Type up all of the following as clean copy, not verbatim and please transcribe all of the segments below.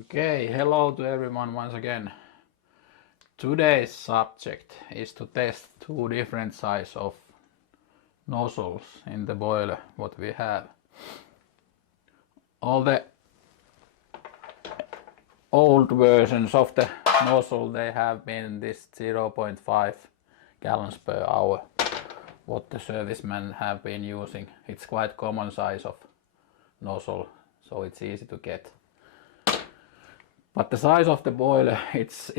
Okay, hello to everyone once again. Today's subject is to test two different size of nozzles in the boiler what we have. All the old versions of the nozzle, they have been this 0.5 gallons per hour what the servicemen have been using. It's quite common size of nozzle, so it's easy to get. But the size of the boiler, this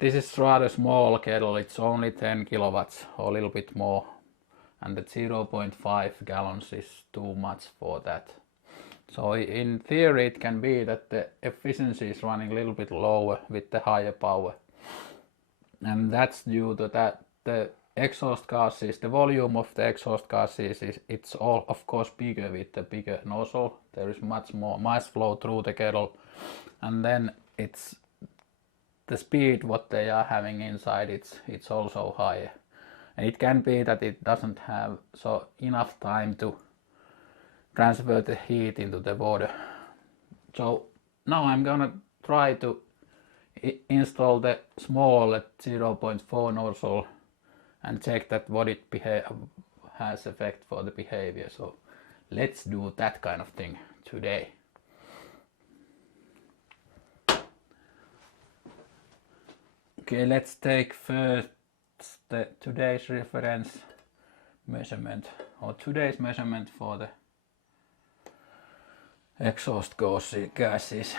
is rather small kettle. It's only 10 kilowatts or a little bit more, and the 0.5 gallons is too much for that. So in theory it can be that the efficiency is running a little bit lower with the higher power, and that's due to that the exhaust gases, the volume of the exhaust gases it's all of course bigger with the bigger nozzle. There is much more mass flow through the kettle, and then it's the speed what they are having inside, it's also higher, and it can be that it doesn't have so enough time to transfer the heat into the water. So now I'm gonna try to install the small 0.4 nozzle and check that what it has effect for the behavior. So let's do that kind of thing today. Okay, let's take first today's reference measurement, or today's measurement for the exhaust gases.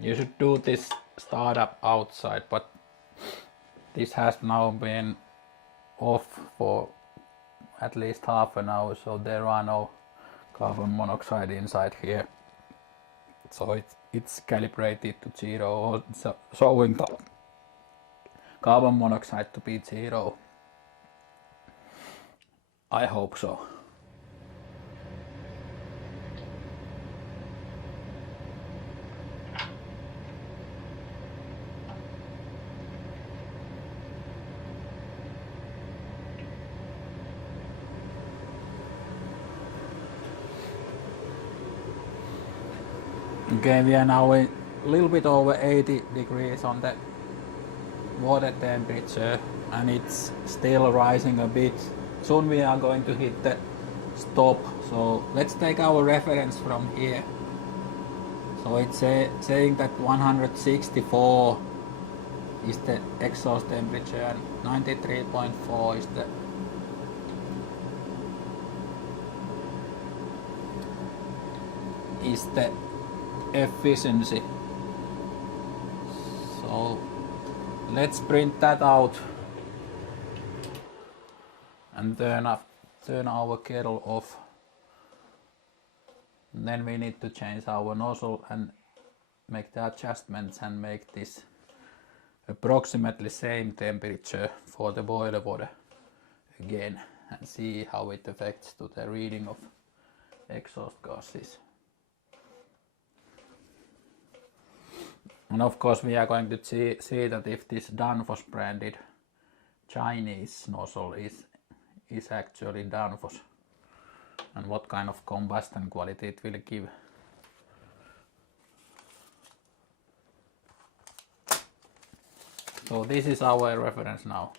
You should do this startup outside, but this has now been off for at least half an hour, so there are no carbon monoxide inside here. So it's calibrated to 0, or showing the carbon monoxide to be 0. I hope so. Okay, we are now a little bit over 80 degrees on the water temperature, and it's still rising a bit. Soon we are going to hit the stop, so let's take our reference from here. So it's saying that 164 is the exhaust temperature and 93.4 is the efficiency. So let's print that out and turn our kettle off. And then we need to change our nozzle and make the adjustments and make this approximately same temperature for the boiler water again, and see how it affects to the reading of exhaust gases. And of course we are going to see that if this Danfoss branded Chinese nozzle is actually Danfoss, and what kind of combustion quality it will give. So this is our reference now.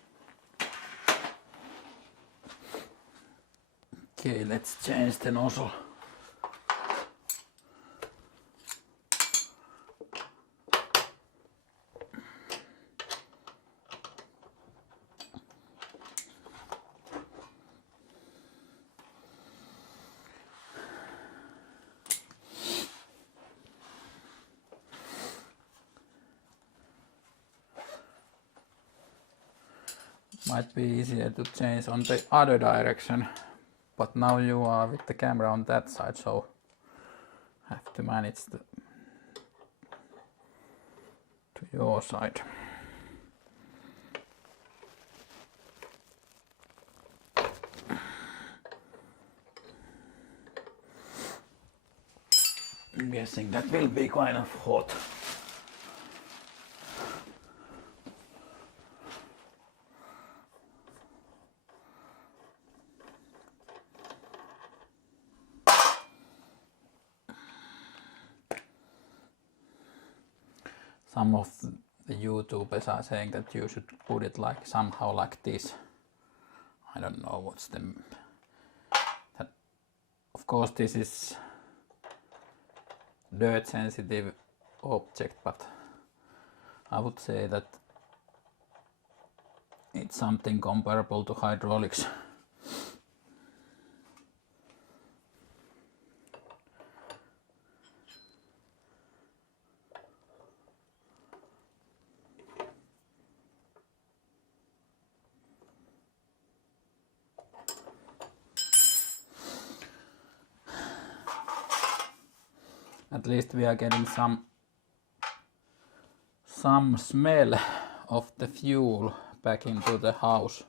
Okay, let's change the nozzle. Might be easier to change on the other direction, but now you are with the camera on that side, so have to manage to your side. I'm guessing that will be kind of hot. some of the YouTubers are saying that you should put it like somehow like this. I don't know what's the... Of course this is dirt sensitive object, but I would say that it's something comparable to hydraulics. At least we are getting some smell of the fuel back into the house.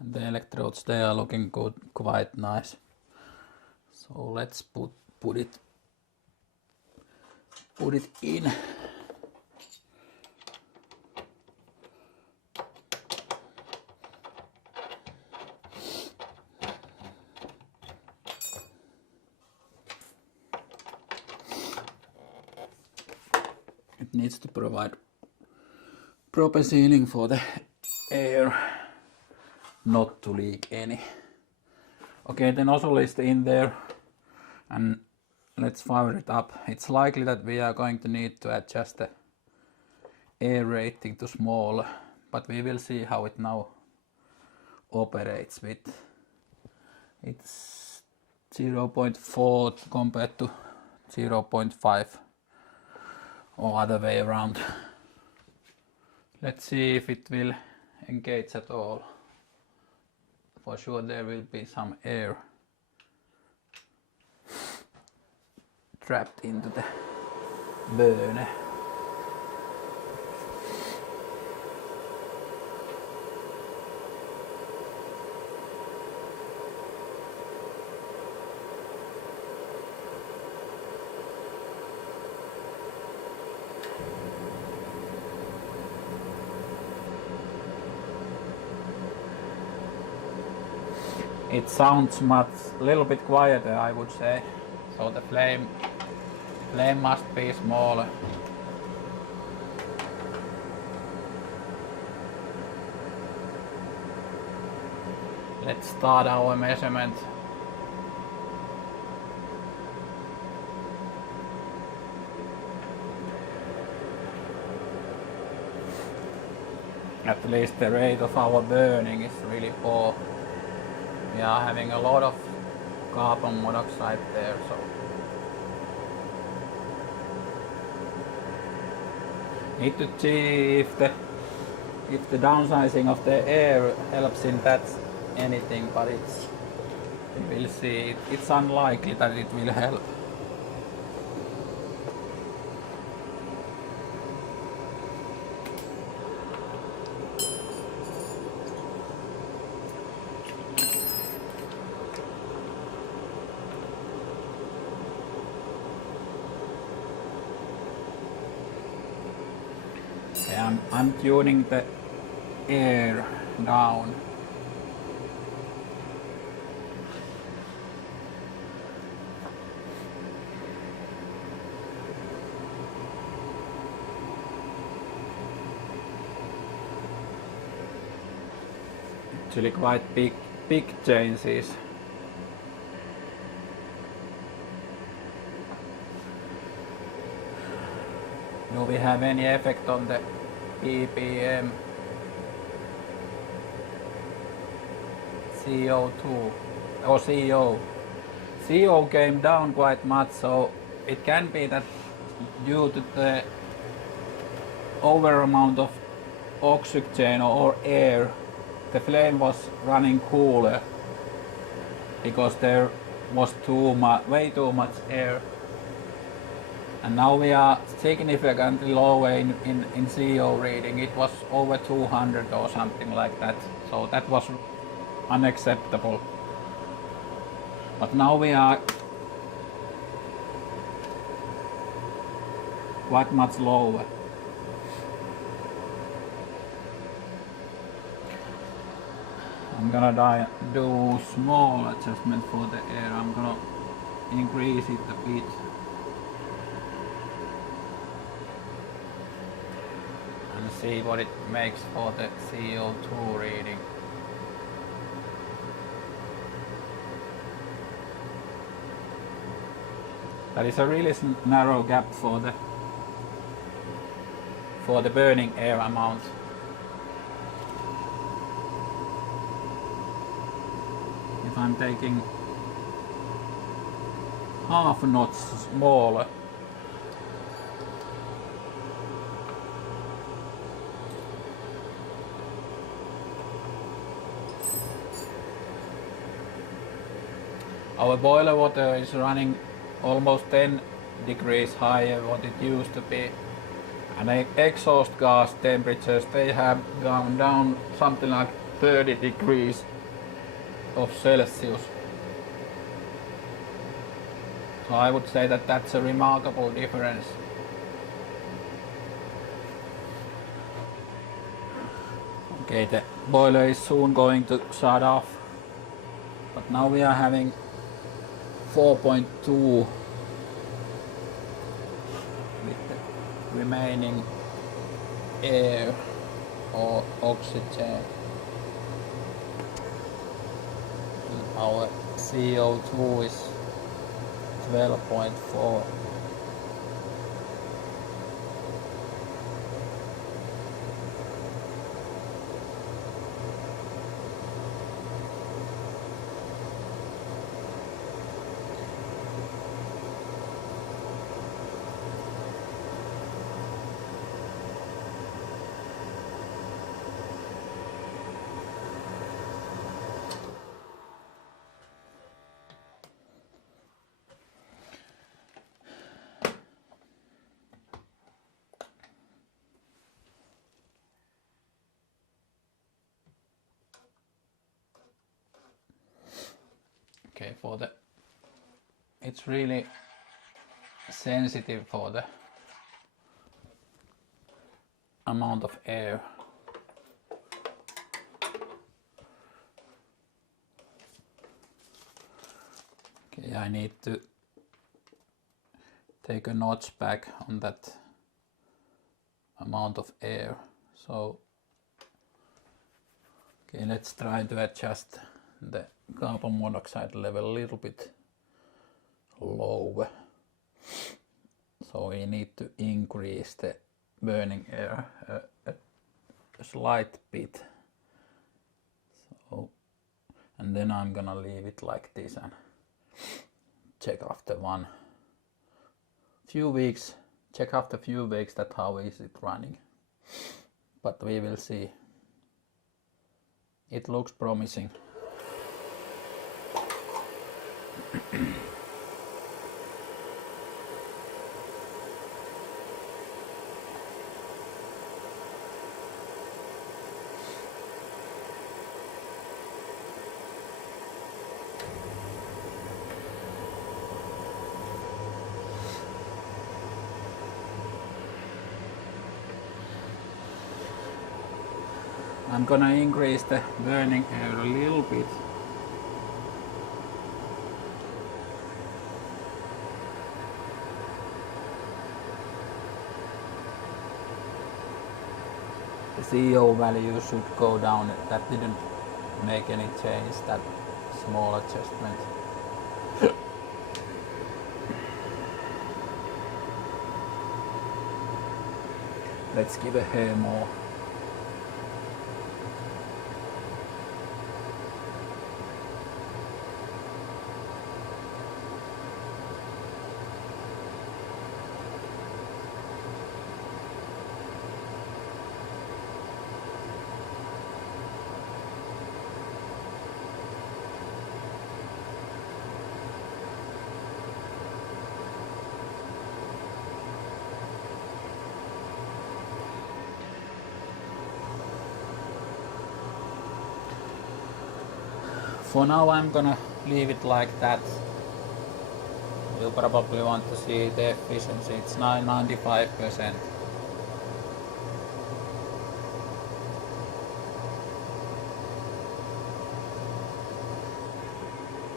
The electrodes, they are looking good, quite nice. So let's put it in. It needs to provide proper sealing for the air not to leak any. Okay, the nozzle is in there and let's fire it up. It's likely that we are going to need to adjust the air rating to small, but we will see how it now operates with. It's 0.4 compared to 0.5 or other way around. Let's see if it will engage at all. For sure there will be some air trapped into the burner. It sounds much little bit quieter, I would say. So the flame must be smaller. Let's start our measurement. At least the rate of our burning is really poor. We are having a lot of carbon monoxide there, so need to see if the downsizing of the air helps in that anything, but we will see. It's unlikely that it will help. I'm tuning the air down. Actually quite big changes. Do we have any effect on the ppm? CO2 or CO? CO came down quite much, so it can be that due to the over amount of oxygen or air, the flame was running cooler because there was way too much air. And now we are significantly lower in CO reading. It was over 200 or something like that. So that was unacceptable. But now we are quite much lower. I'm gonna do small adjustment for the air. I'm gonna increase it a bit. And see what it makes for the CO2 reading. That is a really narrow gap for the burning air amount. If I'm taking half a notch smaller, our boiler water is running almost 10 degrees higher what it used to be, and exhaust gas temperatures, they have gone down something like 30 degrees of Celsius. So I would say that that's a remarkable difference. Okay, the boiler is soon going to shut off, but now we are having 4.2 with the remaining air or oxygen. Our CO2 is 12.4. Okay, it's really sensitive for the amount of air. Okay, I need to take a notch back on that amount of air. So, okay, let's try to adjust the carbon monoxide level a little bit lower. So we need to increase the burning air a slight bit. So, and then I'm gonna leave it like this and check after few weeks that how is it running. But we will see. It looks promising. I'm gonna increase the burning air a little bit. The CO value should go down. That didn't make any change, that small adjustment. Let's give a hair more. For now I'm gonna leave it like that. You probably want to see the efficiency, it's 95%.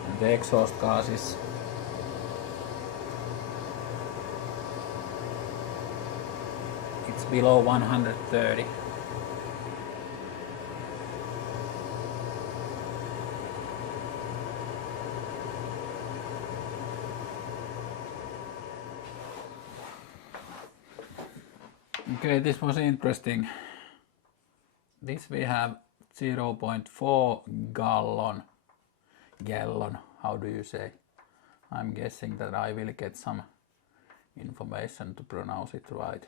And the exhaust gas is below 130. Okay, this was interesting. This we have 0.4 gallon, how do you say? I'm guessing that I will get some information to pronounce it right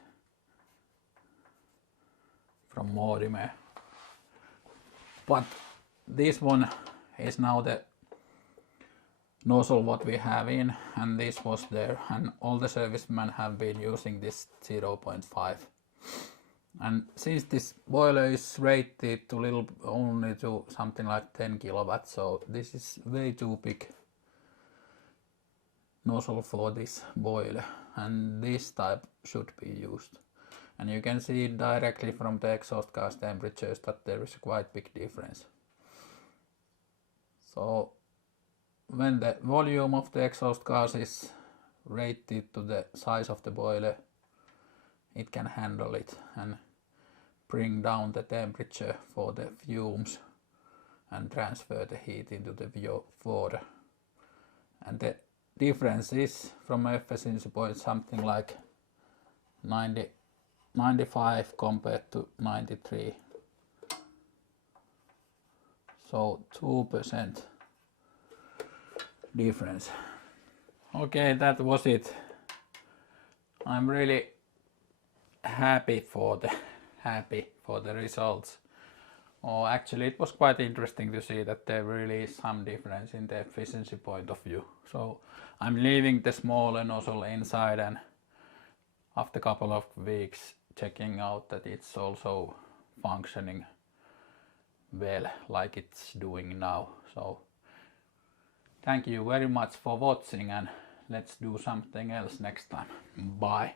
from Mortimer. But this one is now the nozzle what we have in, and this was there, and all the servicemen have been using this 0.5. And since this boiler is rated to only to something like 10 kilowatts, so this is way too big nozzle for this boiler, and this type should be used. And you can see directly from the exhaust gas temperatures that there is a quite big difference. So when the volume of the exhaust gas is rated to the size of the boiler, it can handle it and bring down the temperature for the fumes and transfer the heat into the water. And the difference is from efficiency point something like 95 compared to 93. So 2% difference. Okay, that was it. I'm really happy for the results. Actually, it was quite interesting to see that there really is some difference in the efficiency point of view. So I'm leaving the smaller nozzle inside, and after a couple of weeks checking out that it's also functioning well like it's doing now. So thank you very much for watching, and let's do something else next time. Bye.